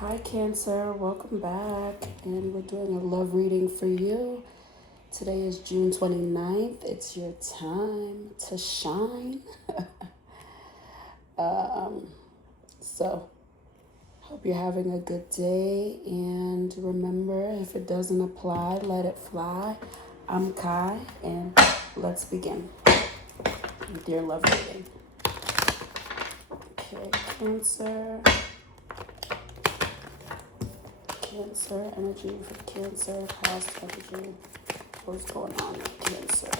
Hi, Cancer. Welcome back. And we're doing a love reading for you. Today is June 29th. It's your time to shine. So, hope you're having a good day. And remember, if it doesn't apply, let it fly. I'm Kai, and let's begin with your love reading. Okay, Cancer. Cancer energy for Cancer, past energy. What's going on with Cancer?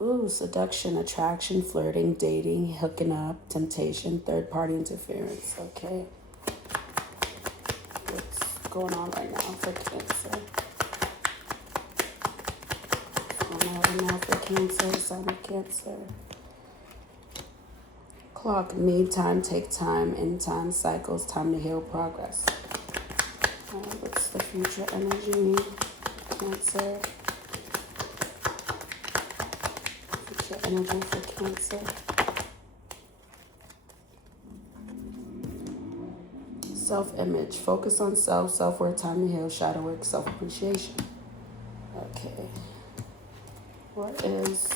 Ooh, seduction, attraction, flirting, dating, hooking up, temptation, third party interference. Okay. What's going on right now for Cancer? What's going on right now for Cancer, sign of Cancer? Clock, need time, take time, end time, cycles, time to heal, progress. What's the future energy? Cancer. Future energy for Cancer. Self-image. Focus on self, self-worth, time to heal, shadow work, self-appreciation. Okay. What does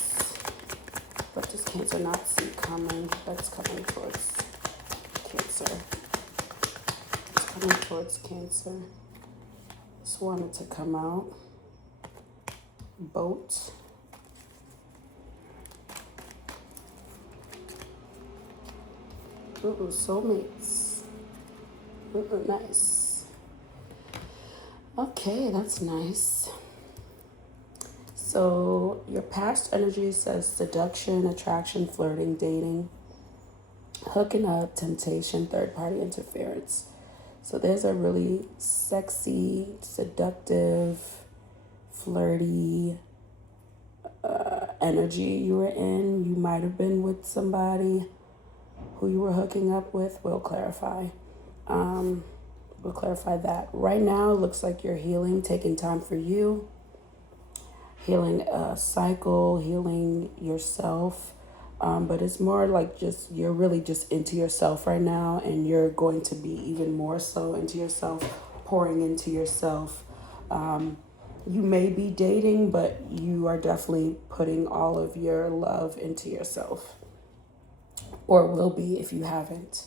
Cancer not see coming? That's coming towards Cancer. It's coming towards Cancer. Just wanted to come out. Boat. Ooh, soulmates. Ooh, nice. Okay, that's nice. So your past energy says seduction, attraction, flirting, dating, hooking up, temptation, third party interference. So there's a really sexy, seductive, flirty energy you were in. You might have been with somebody who you were hooking up with. We'll clarify. We'll clarify that. Right now, it looks like you're healing, taking time for you, healing a cycle, healing yourself. But it's more like just you're really just into yourself right now, and you're going to be even more so into yourself, pouring into yourself. You may be dating, but you are definitely putting all of your love into yourself, or will be if you haven't.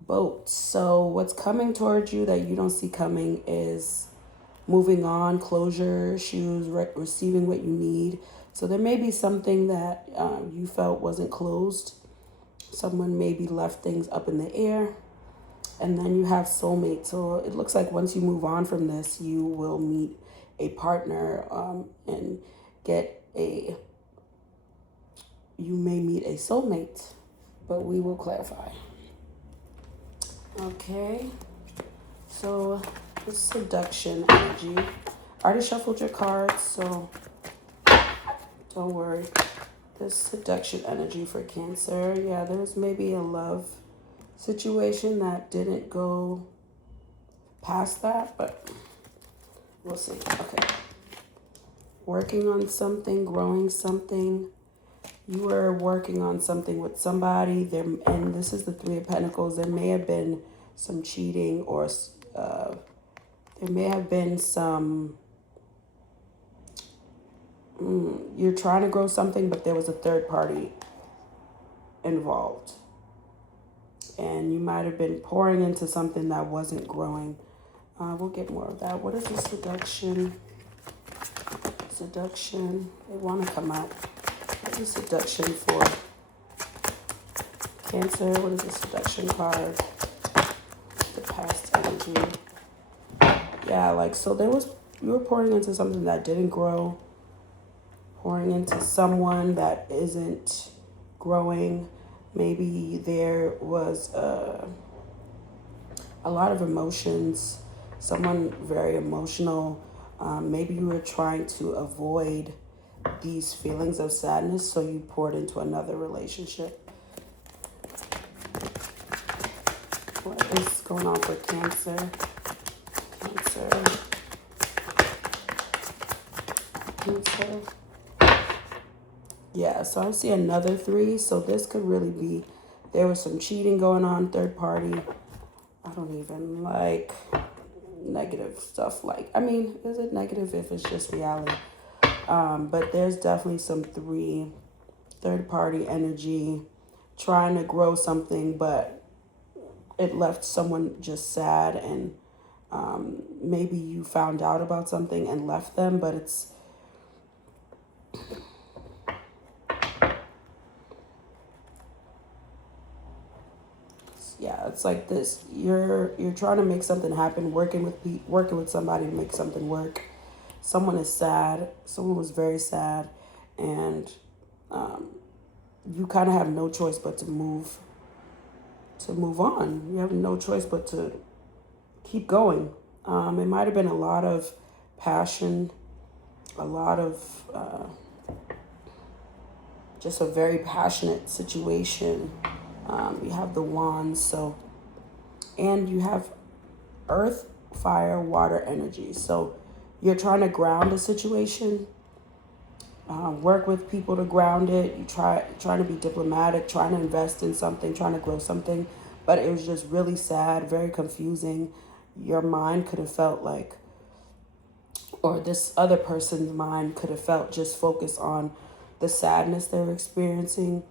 Boat. So what's coming towards you that you don't see coming is moving on, closure, issues, receiving what you need. So there may be something that you felt wasn't closed. Someone maybe left things up in the air. And then you have soulmate. So it looks like once you move on from this, you will meet a partner and you may meet a soulmate, but we will clarify. Okay, so the seduction energy. I already shuffled your cards, so don't worry. This seduction energy for Cancer. Yeah, there's maybe a love situation that didn't go past that, but we'll see. Okay. Working on something, growing something. You were working on something with somebody there, and this is the Three of Pentacles. There may have been some cheating, or there may have been some. You're trying to grow something, but there was a third party involved, and you might have been pouring into something that wasn't growing. We'll get more of that. What is the seduction? Seduction. They want to come out. What is seduction for Cancer? What is the seduction card? The past energy. Yeah, like, so you were pouring into something that didn't grow, pouring into someone that isn't growing. Maybe there was a lot of emotions, someone very emotional. Maybe you were trying to avoid these feelings of sadness, so you poured into another relationship. What is going on for Cancer? Cancer. Yeah, so I see another 3. So this could really be, there was some cheating going on, third party. I don't even like negative stuff. Like, I mean, is it negative if it's just reality? But there's definitely some third party energy trying to grow something, but it left someone just sad, and maybe you found out about something and left them, but it's like this. You're trying to make something happen, working with somebody to make something work. Someone is sad. Someone was very sad, and you kind of have no choice but to move on. You have no choice but to keep going. It might have been a lot of passion, a lot of just a very passionate situation. You have the wands, and you have earth, fire, water energy. So you're trying to ground a situation, work with people to ground it. Trying to be diplomatic, trying to invest in something, trying to grow something, but it was just really sad, very confusing. Your mind could have felt like, or this other person's mind could have felt just focused on the sadness they were experiencing.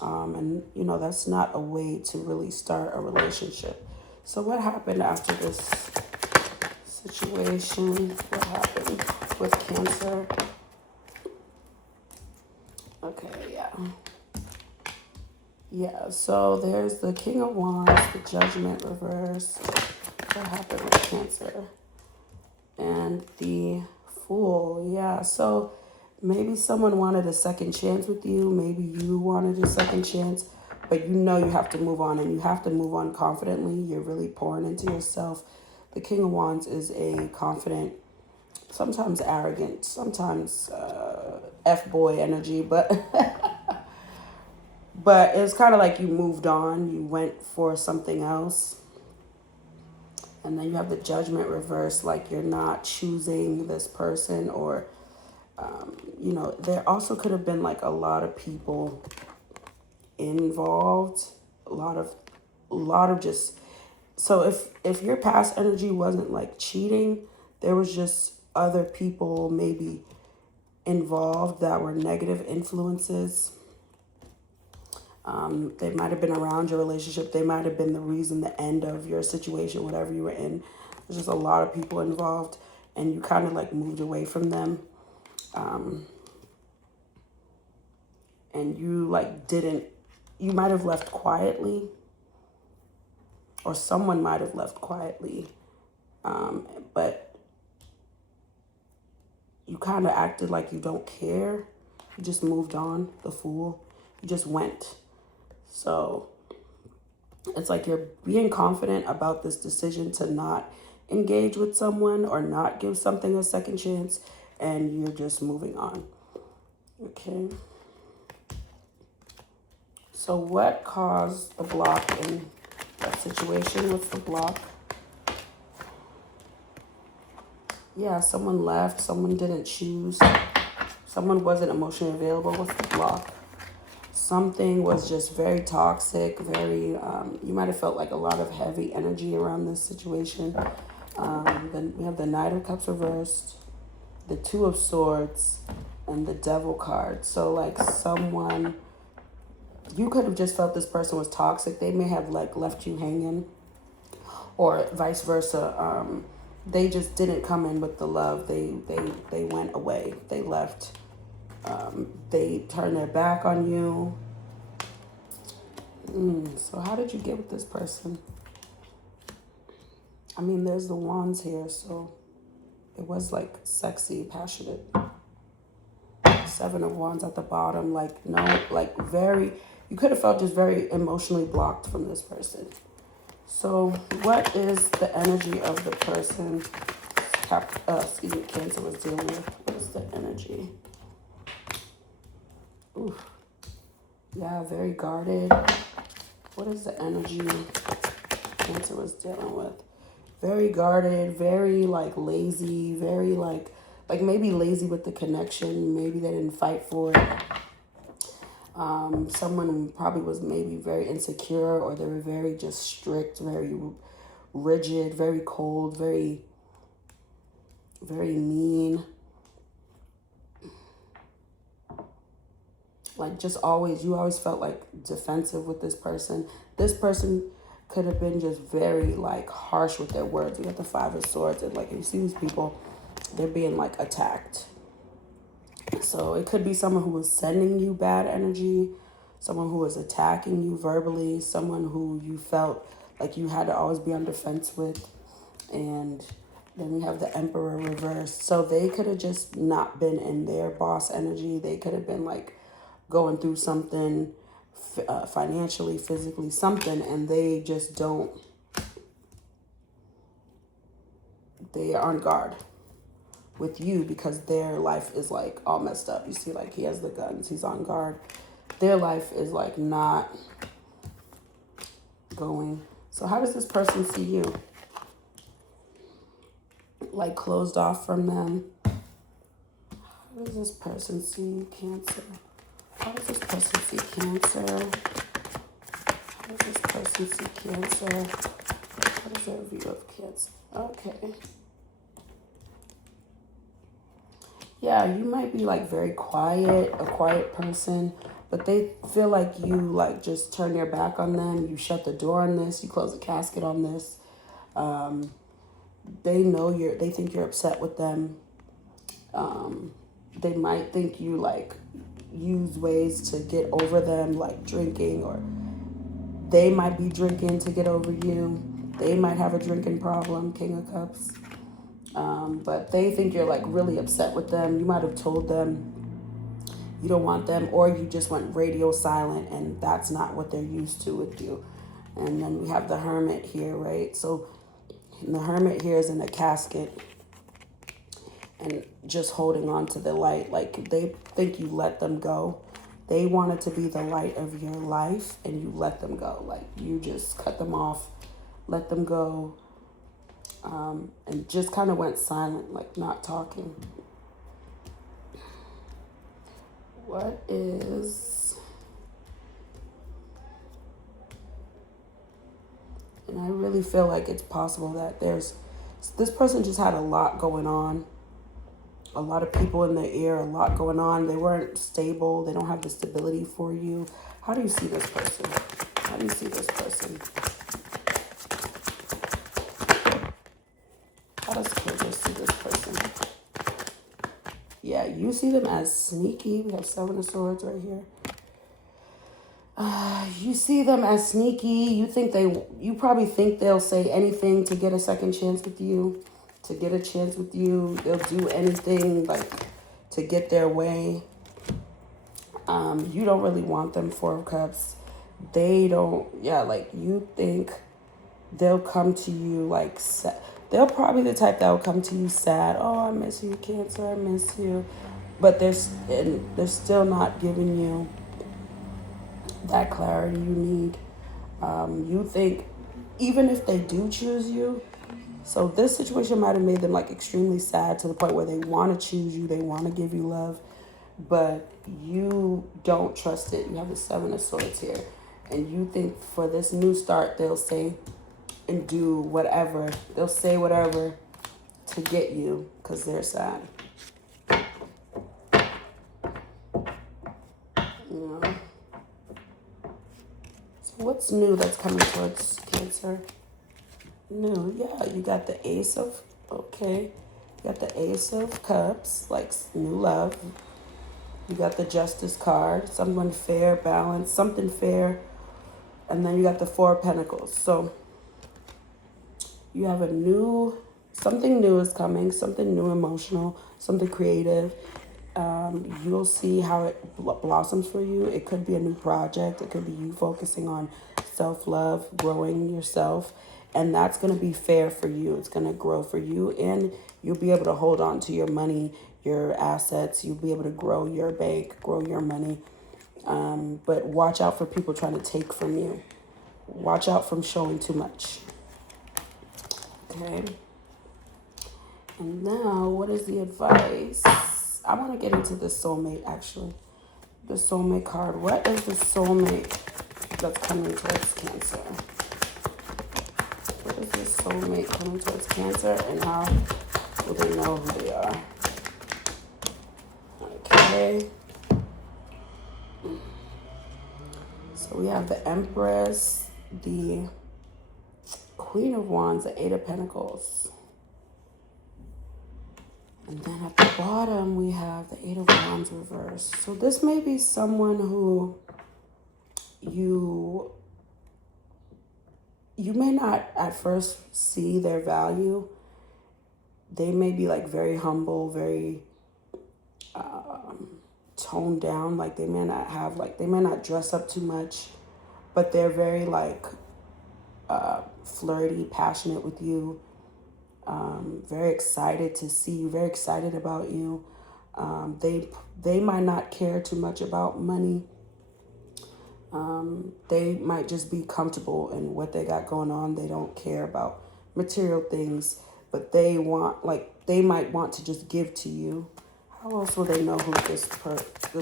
And, that's not a way to really start a relationship. So what happened after this situation? What happened with Cancer? Okay, yeah. Yeah, so there's the King of Wands, the Judgment reversed. What happened with Cancer? And the Fool, yeah. So maybe someone wanted a second chance with you. Maybe you wanted a second chance, but you have to move on, and you have to move on confidently. You're really pouring into yourself. The King of Wands is a confident, sometimes arrogant, sometimes F-boy energy, but but it's kind of like you moved on. You went for something else. And then you have the Judgment reversed, like you're not choosing this person, or there also could have been like a lot of people involved, a lot of just, so if your past energy wasn't like cheating, there was just other people maybe involved that were negative influences. They might have been around your relationship. They might have been the reason, the end of your situation, whatever you were in. There's just a lot of people involved, and you kind of like moved away from them. And you you might have left quietly, or someone might have left quietly. But you kind of acted like you don't care. You just moved on, the Fool. You just went. So it's like you're being confident about this decision to not engage with someone or not give something a second chance, and you're just moving on. Okay. So what caused the block in that situation? What's the block? Yeah, someone left, someone didn't choose, someone wasn't emotionally available. What's the block? Something was just very toxic, very, you might have felt like a lot of heavy energy around this situation. Then we have the Knight of Cups reversed, the Two of Swords, and the Devil card. So like you could have just felt this person was toxic. They may have like left you hanging, or vice versa. They just didn't come in with the love. They went away. They left. They turned their back on you. So how did you get with this person? I mean, there's the wands here, so it was like sexy, passionate. Seven of Wands at the bottom, like no, like very, you could have felt just very emotionally blocked from this person. So what is the energy of the person Cancer was dealing with? What is the energy? Ooh. Yeah, very guarded. What is the energy Cancer was dealing with? Very guarded, very like lazy, very like maybe lazy with the connection. Maybe they didn't fight for it. Someone probably was maybe very insecure, or they were very just strict, very rigid, very cold, very, very mean. Like just always, you always felt like defensive with this person. This person could have been just very like harsh with their words. You got the Five of Swords, and like you see these people, they're being like attacked. So it could be someone who was sending you bad energy, someone who was attacking you verbally, someone who you felt like you had to always be on defense with. And then we have the Emperor reversed. So they could have just not been in their boss energy. They could have been like going through something financially, physically, something, and they just don't, they are on guard with you because their life is like all messed up. You see, like he has the guns, he's on guard. Their life is like not going. So how does this person see you? Like closed off from them. How does this person see Cancer? How does this person see Cancer? How does this person see Cancer? What is their view of Cancer? Okay. Yeah, you might be like very quiet, a quiet person, but they feel like you like just turn your back on them. You shut the door on this. You close the casket on this. They know they think you're upset with them. They might think you like use ways to get over them, like drinking, or they might be drinking to get over you. They might have a drinking problem, King of Cups. But they think you're like really upset with them. You might have told them you don't want them, or you just went radio silent, and that's not what they're used to with you. And then we have the Hermit here, right? So the Hermit here is in a casket and just holding on to the light. Like they think you let them go. They wanted to be the light of your life, and you let them go. Like you just cut them off, let them go, and just kind of went silent, like not talking. What is... And I really feel like it's possible that this person just had a lot going on. A lot of people in their ear, a lot going on. They weren't stable. They don't have the stability for you. How do you see this person? How do you see this person? How does Cancer see this person? Yeah, you see them as sneaky. We have Seven of Swords right here. You see them as sneaky. You probably think they'll say anything to get a second chance with you, to get a chance with you. They'll do anything like to get their way. You don't really want them, Four of Cups. They don't, yeah, like you think they'll come to you like, they're probably the type that will come to you sad. Oh, I miss you, Cancer, I miss you. But they're still not giving you that clarity you need. You think even if they do choose you, so this situation might have made them like extremely sad to the point where they want to choose you, they want to give you love, but you don't trust it. You have the Seven of Swords here, and you think for this new start they'll say and do whatever. They'll say whatever to get you because they're sad. You know? What's new that's coming towards Cancer? New, yeah. You got the Ace of, okay. You got the Ace of Cups, like new love. You got the Justice card, someone fair, balanced, something fair. And then you got the Four of Pentacles. So you have something new is coming, something new emotional, something creative. You'll see how it blossoms for you. It could be a new project. It could be you focusing on self-love, growing yourself. And that's going to be fair for you. It's going to grow for you. And you'll be able to hold on to your money, your assets. You'll be able to grow your bank, grow your money. But watch out for people trying to take from you. Watch out from showing too much. Okay. And now, what is the advice? I want to get into the soulmate, actually. The soulmate card. What is the soulmate that's coming towards Cancer? What is this soulmate coming towards Cancer, and how will they know who they are? Okay. So we have the Empress, the Queen of Wands, the Eight of Pentacles. And then at the bottom, we have the Eight of Wands reversed. So this may be someone who you may not at first see their value. They may be like very humble, very toned down. Like they may not dress up too much, but they're very like flirty, passionate with you. Very excited to see you, very excited about you. They might not care too much about money. They might just be comfortable in what they got going on. They don't care about material things, but they might want to just give to you. How else will they know who the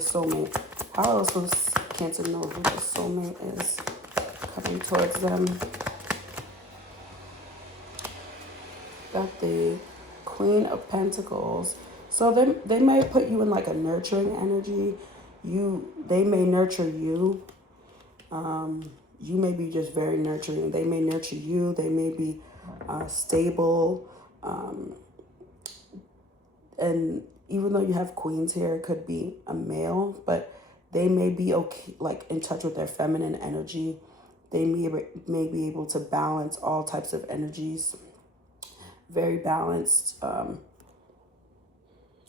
soulmate? How else will Cancer know who the soulmate is coming towards them? Got the Queen of Pentacles. So they may put you in like a nurturing energy. They may nurture you. You may be just very nurturing. They may nurture you. They may be stable. And even though you have queens here, it could be a male, but they may be okay, like in touch with their feminine energy. They may be able to balance all types of energies. Very balanced.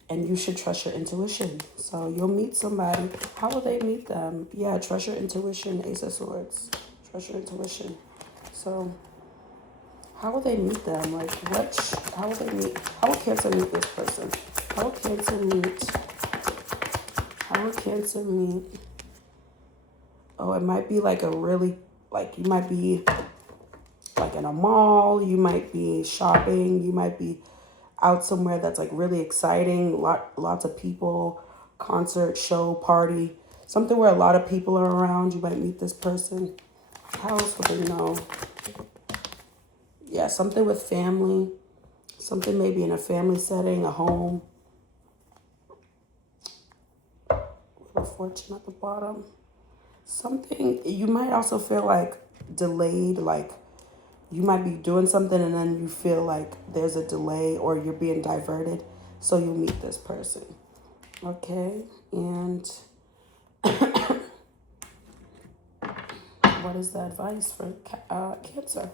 And you should trust your intuition. So you'll meet somebody. How will they meet them? Yeah, trust your intuition, Ace of Swords. Trust your intuition. So how will they meet them? Like how will they meet? How will Cancer meet this person? How will Cancer meet? How will Cancer meet? Oh, it might be like you might be like in a mall. You might be shopping. You might be out somewhere that's like really exciting, lots of people, concert, show, party, something where a lot of people are around. You might meet this person. How else would they know? Yeah, something with family, something maybe in a family setting, a home. Wheel of Fortune at the bottom. Something, you might also feel like delayed, like you might be doing something and then you feel like there's a delay or you're being diverted. So you'll meet this person. Okay. And what is the advice for Cancer?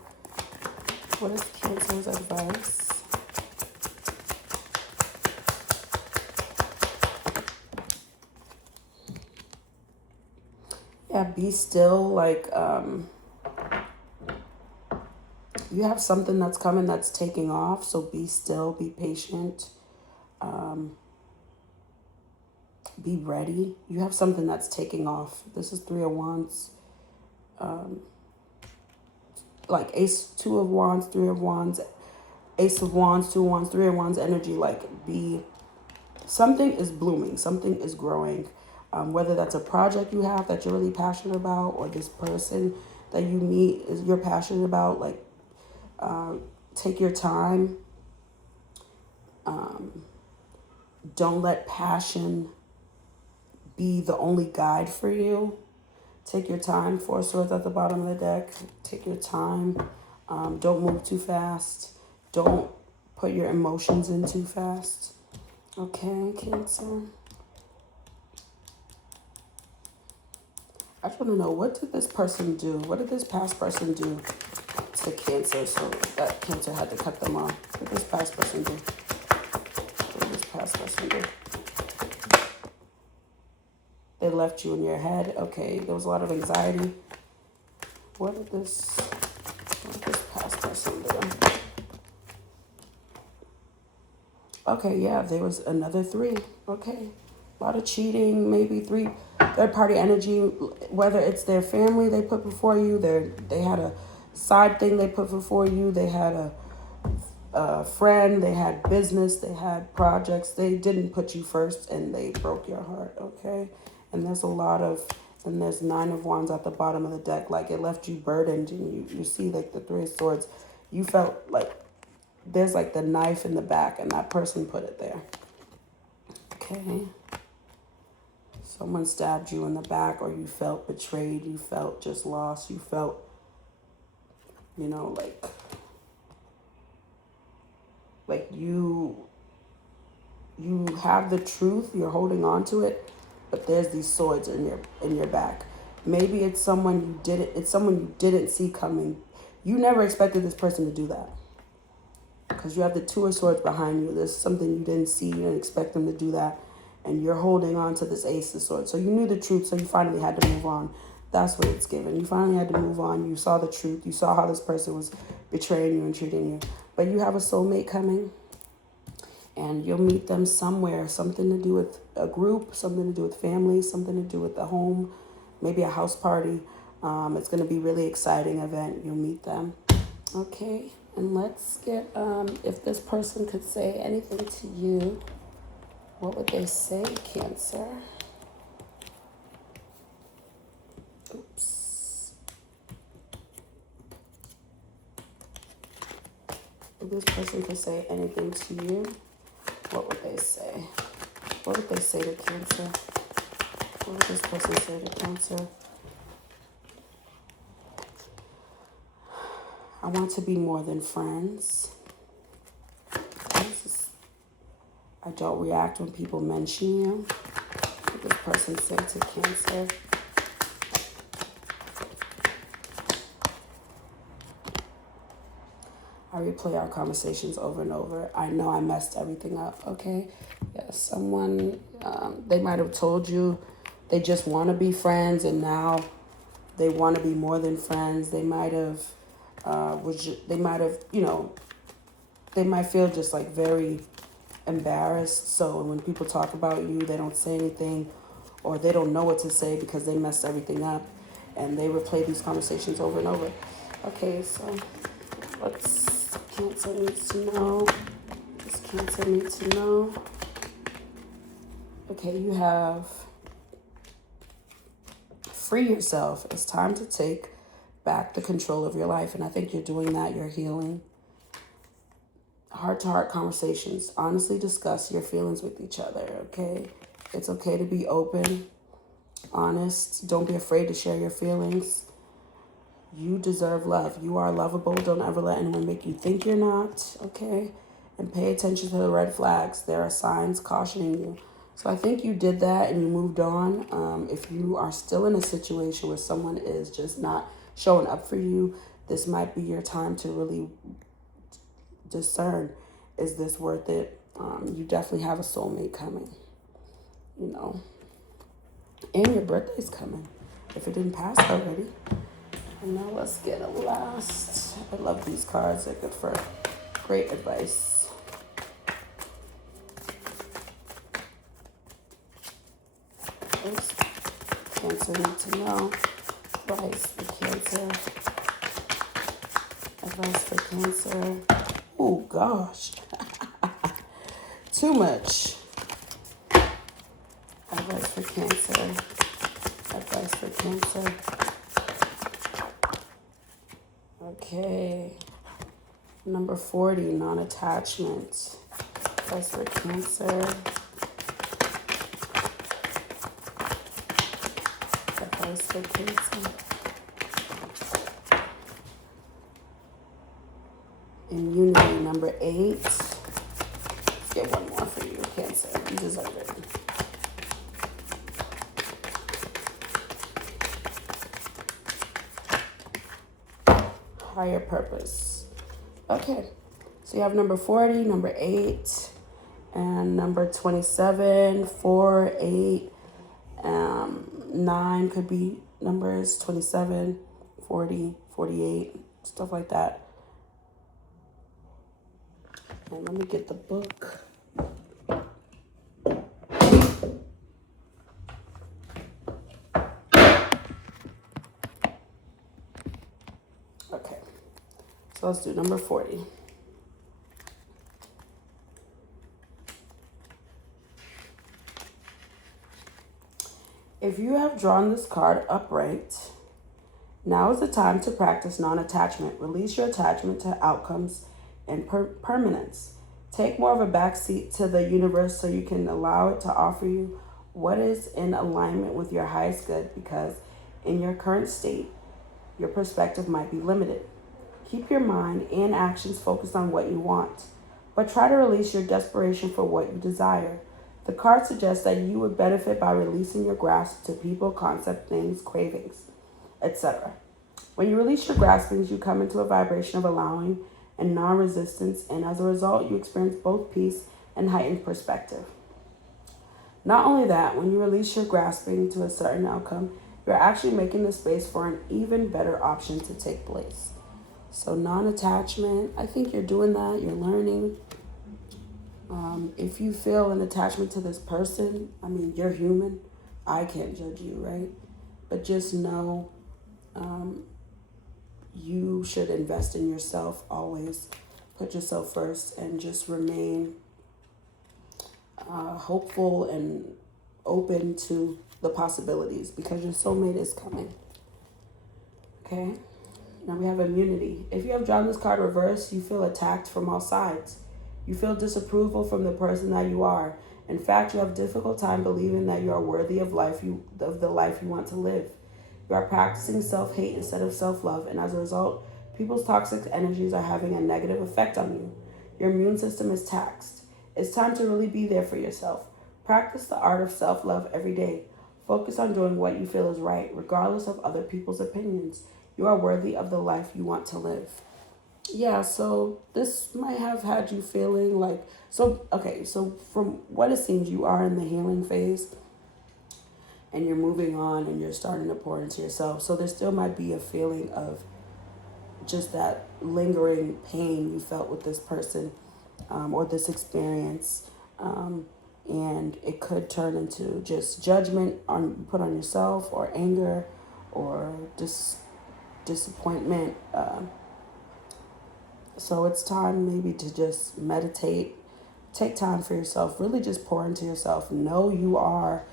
What is Cancer's advice? Yeah, be still. Like, you have something that's coming that's taking off, so be still, be patient, be ready. You have something that's taking off. This is Three of Wands, like Ace, Two of Wands, Three of Wands, Ace of Wands, Two of Wands, Three of Wands energy. Like something is blooming, something is growing, whether that's a project you have that you're really passionate about, or this person that you meet is you're passionate about. Like, take your time. Don't let passion be the only guide for you. Take your time. Four Swords at the bottom of the deck. Take your time. Don't move too fast. Don't put your emotions in too fast. Okay, Cancer. I just want to know, what did this person do? What did this past person do to Cancer so that Cancer had to cut them off? What did this past person do? What did this past person do? They left you in your head. Okay, there was a lot of anxiety. What did this past person do? Okay, yeah, there was another three. Okay, a lot of cheating, maybe third-party energy, whether it's their family they put before you, they had a side thing they put before you, they had a friend, they had business, they had projects, they didn't put you first and they broke your heart, okay? And there's and there's 9 of Wands at the bottom of the deck. Like, it left you burdened, and you see like the 3 of Swords. You felt like there's like the knife in the back, and that person put it there. Okay. Someone stabbed you in the back, or you felt betrayed. You felt just lost. You felt, like you have the truth. You're holding on to it, but there's these swords in your back. Maybe it's someone you didn't see coming. You never expected this person to do that, because you have the 2 of Swords behind you. There's something you didn't see. You didn't expect them to do that. And you're holding on to this Ace of Swords. So you knew the truth, so you finally had to move on. That's what it's given. You finally had to move on. You saw the truth. You saw how this person was betraying you and treating you. But you have a soulmate coming. And you'll meet them somewhere. Something to do with a group. Something to do with family. Something to do with the home. Maybe a house party. It's going to be a really exciting event. You'll meet them. Okay. And let's get, if this person could say anything to you, what would they say, Cancer? Oops. If this person could say anything to you, what would they say? What would they say to Cancer? What would this person say to Cancer? I want to be more than friends. I don't react when people mention you. What this person say to Cancer? I replay our conversations over and over. I know I messed everything up, okay? Yeah, someone, they might have told you they just want to be friends, and now they want to be more than friends. They might have, they might feel just like very embarrassed. So when people talk about you, they don't say anything, or they don't know what to say because they messed everything up, and they replay these conversations over and over. Okay, so let's, Cancer needs to know. This Cancer needs to know. Okay, you have free yourself. It's time to take back the control of your life, and I think you're doing that. You're healing. Heart-to-heart conversations. Honestly discuss your feelings with each other, okay? It's okay to be open, honest. Don't be afraid to share your feelings. You deserve love. You are lovable. Don't ever let anyone make you think you're not, okay? And pay attention to the red flags. There are signs cautioning you. So I think you did that and you moved on. If you are still in a situation where someone is just not showing up for you, this might be your time to really discern, is this worth it? You definitely have a soulmate coming, and your birthday's coming, if it didn't pass already. And now let's get a last. I love these cards. They're good for great advice. Oops. Cancer need to know. Advice for Cancer. Advice for Cancer. Oh, gosh. Too much. Advice for Cancer. Advice for Cancer. Okay. Number 40, non-attachment. Advice for Cancer. Advice for Cancer. In unity, number 8. Let's get one more for you, Cancer. You deserve it. Higher purpose. Okay. So you have number 40, number 8, and number 27, 4, 8, 9 could be numbers, 27, 40, 48, stuff like that. And let me get the book. Okay, so let's do number 40. If you have drawn this card upright, now is the time to practice non-attachment. Release your attachment to outcomes and permanence. Take more of a backseat to the universe so you can allow it to offer you what is in alignment with your highest good, because in your current state, your perspective might be limited. Keep your mind and actions focused on what you want, but try to release your desperation for what you desire. The card suggests that you would benefit by releasing your grasp to people, concept, things, cravings, etc. When you release your graspings, you come into a vibration of allowing and non-resistance, and as a result, you experience both peace and heightened perspective. Not only that, when you release your grasping to a certain outcome, you're actually making the space for an even better option to take place. So non-attachment, I think you're doing that, you're learning. If you feel an attachment to this person, I mean, you're human. I can't judge you, right? But just know you should invest in yourself always. Put yourself first and just remain hopeful and open to the possibilities, because your soulmate is coming. Okay? Now we have immunity. If you have drawn this card reversed, you feel attacked from all sides. You feel disapproval from the person that you are. In fact, you have a difficult time believing that you are worthy of the life you want to live. You are practicing self-hate instead of self-love, and as a result, people's toxic energies are having a negative effect on you. Your immune system is taxed. It's time to really be there for yourself. Practice the art of self-love every day. Focus on doing what you feel is right, regardless of other people's opinions. You are worthy of the life you want to live. Yeah, so this might have had you feeling like, so from what it seems, you are in the healing phase and you're moving on and you're starting to pour into yourself. So there still might be a feeling of just that lingering pain you felt with this person or this experience. And it could turn into just judgment put on yourself, or anger, or disappointment. So it's time maybe to just meditate, take time for yourself, really just pour into yourself. Know you are,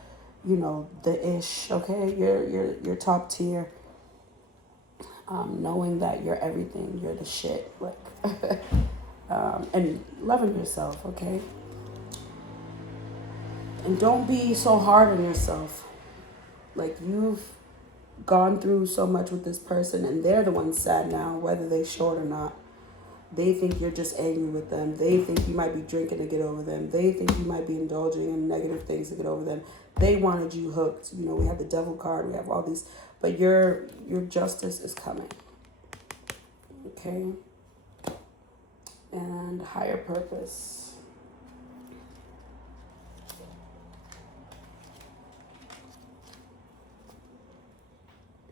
the ish, okay? You're top tier. Knowing that you're everything, you're the shit, like, and loving yourself, okay? And don't be so hard on yourself. Like, you've gone through so much with this person, and they're the ones sad now, whether they show it or not. They think you're just angry with them. They think you might be drinking to get over them. They think you might be indulging in negative things to get over them. They wanted you hooked. We have the devil card. We have all these. But your justice is coming. Okay? And higher purpose.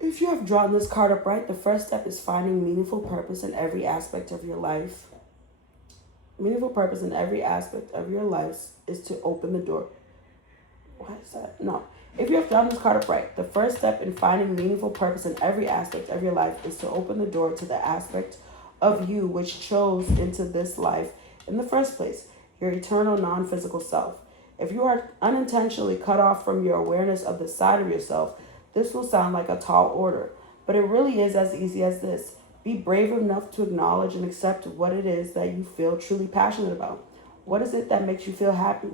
If you have drawn this card upright, the first step is finding meaningful purpose in every aspect of your life. Meaningful purpose in every aspect of your life is to open the door. What is that? No. If you have drawn this card upright, the first step in finding meaningful purpose in every aspect of your life is to open the door to the aspect of you which chose into this life in the first place, your eternal non-physical self. If you are unintentionally cut off from your awareness of the side of yourself, this will sound like a tall order, but it really is as easy as this. Be brave enough to acknowledge and accept what it is that you feel truly passionate about. What is it that makes you feel happy?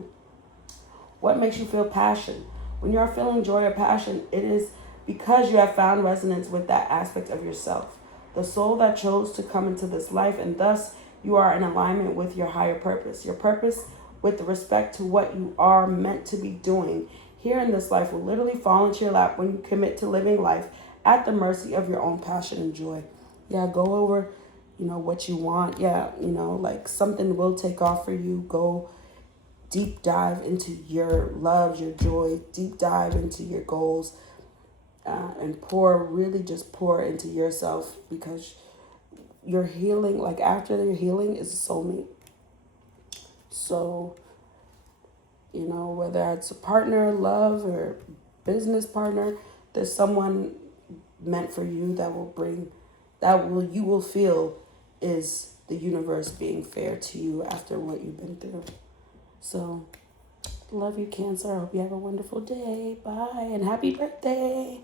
What makes you feel passion? When you are feeling joy or passion, it is because you have found resonance with that aspect of yourself, the soul that chose to come into this life, and thus you are in alignment with your higher purpose. Your purpose, with respect to what you are meant to be doing here in this life, will literally fall into your lap when you commit to living life at the mercy of your own passion and joy. Yeah, go over, what you want. Yeah, like something will take off for you. Go deep dive into your love, your joy, deep dive into your goals, and really just pour into yourself, because your healing, like after your healing, is a soulmate. So, whether it's a partner, love, or business partner, there's someone meant for you you will feel is the universe being fair to you after what you've been through. So Love you, Cancer. I hope you have a wonderful day. Bye, and happy birthday.